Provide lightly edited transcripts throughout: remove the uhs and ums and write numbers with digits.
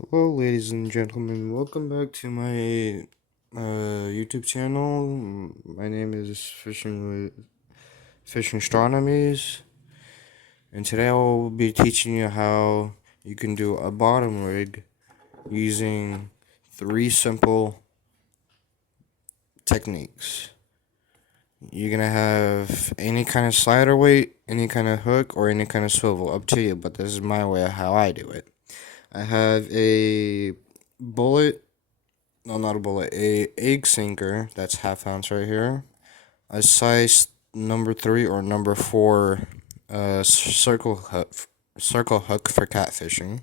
Hello, ladies and gentlemen. Welcome back to my YouTube channel. My name is Fishing Astronomies, and today I will be teaching you how you can do a bottom rig using 3 simple techniques. You're gonna have any kind of slider weight, any kind of hook, or any kind of swivel, up to you. But this is my way of how I do it. I have a bullet. No, not a bullet. A egg sinker that's ½ ounce right here. A size number 3 or number 4 circle hook for catfishing,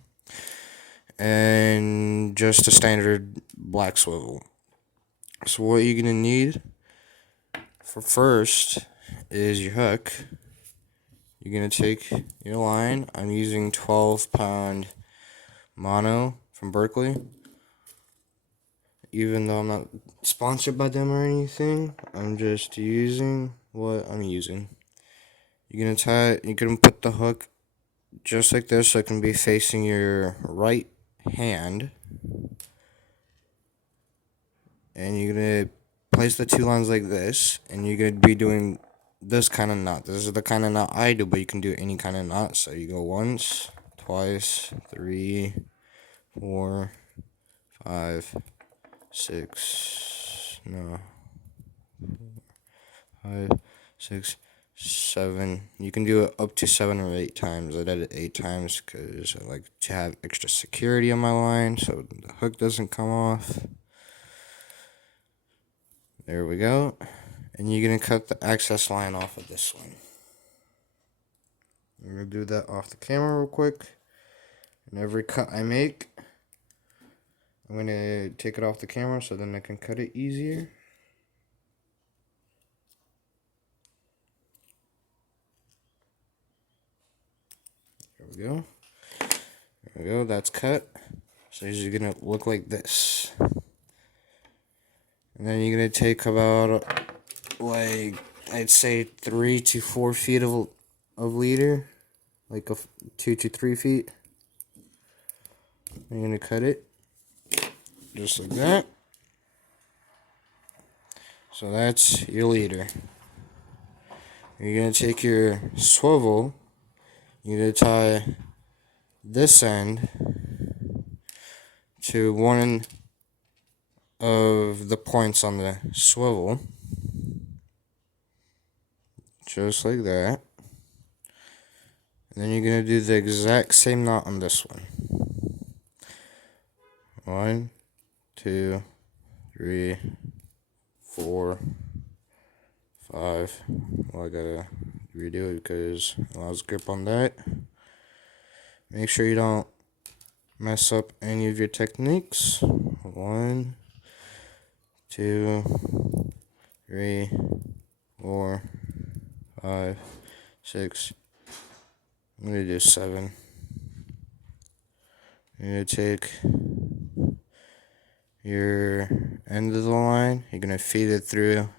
and just a standard black swivel. So what you're gonna need for first is your hook. You're gonna take your line. I'm using 12-pound mono from Berkeley. Even though I'm not sponsored by them or anything, I'm just using what I'm using. You're gonna put the hook just like this so it can be facing your right hand. And you're gonna place the 2 lines like this, and you're gonna be doing this kind of knot. This is the kind of knot I do, but you can do any kind of knot. So you go once, twice, 3, 4, 5, 6, no, 5, 6, 7. You can do it up to 7 or 8 times. I did it 8 times because I like to have extra security on my line so the hook doesn't come off. There we go. And you're going to cut the excess line off of this one. I'm going to do that off the camera real quick. And every cut I make, I'm going to take it off the camera so then I can cut it easier. There we go. There we go, that's cut. So it's going to look like this. And then you're going to take about, like, I'd say 3 to 4 feet of leader. Like 2 to 3 feet. You're going to cut it. Just like that. So that's your leader. You're going to take your swivel. You're going to tie this end to one of the points on the swivel. Just like that. And then you're going to do the exact same knot on this one. 1, 2, 3, 4, 5. Well, I gotta redo it because I lost grip on that. Make sure you don't mess up any of your techniques. 1, 2, 3, 4, 5, 6. I'm gonna do 7. You're gonna take your end of the line. You're gonna feed it through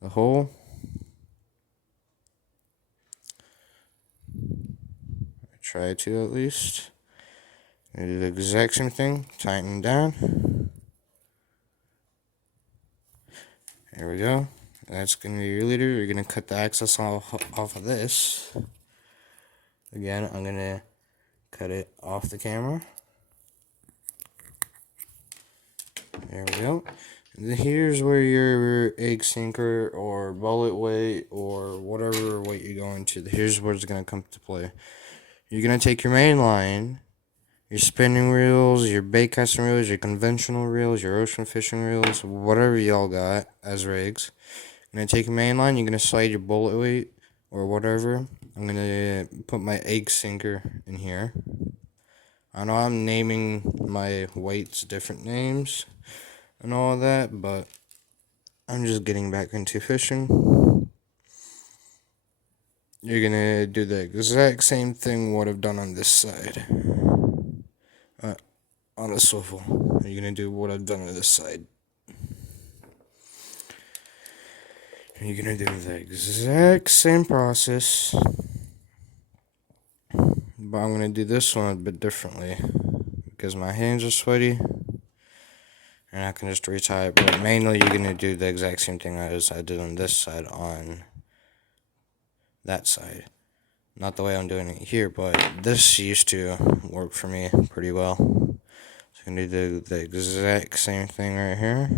the hole. Try to at least. Do the exact same thing. Tighten down. There we go. That's gonna be your leader. You're gonna cut the excess off of this. Again, I'm gonna cut it off the camera. There we go. And then here's where your egg sinker or bullet weight or whatever weight you're going to. Here's where it's gonna come to play. You're gonna take your main line, your spinning reels, your bait casting reels, your conventional reels, your ocean fishing reels, whatever y'all got as rigs. You're gonna take your main line. You're gonna slide your bullet weight or whatever. I'm gonna put my egg sinker in here. I know I'm naming my weights different names and all that, but I'm just getting back into fishing. You're gonna do the exact same thing what I've done on this side. On the swivel. You're gonna do what I've done on this side. You're gonna do the exact same process, but I'm gonna do this one a bit differently because my hands are sweaty. And I can just retie it, but mainly you're going to do the exact same thing as I did on this side on that side. Not the way I'm doing it here, but this used to work for me pretty well. So I'm going to do the exact same thing right here.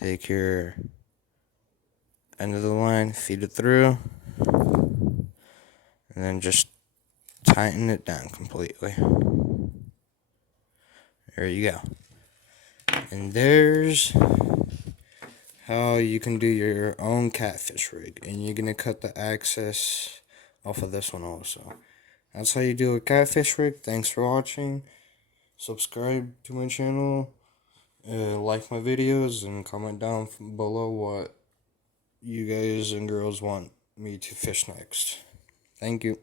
Take your end of the line, feed it through, and then just tighten it down completely. There you go. And there's how you can do your own catfish rig, and you're gonna cut the access off of this one also. That's how you do a catfish rig. Thanks for watching. Subscribe to my channel, like my videos, and comment down below what you guys and girls want me to fish next. Thank you.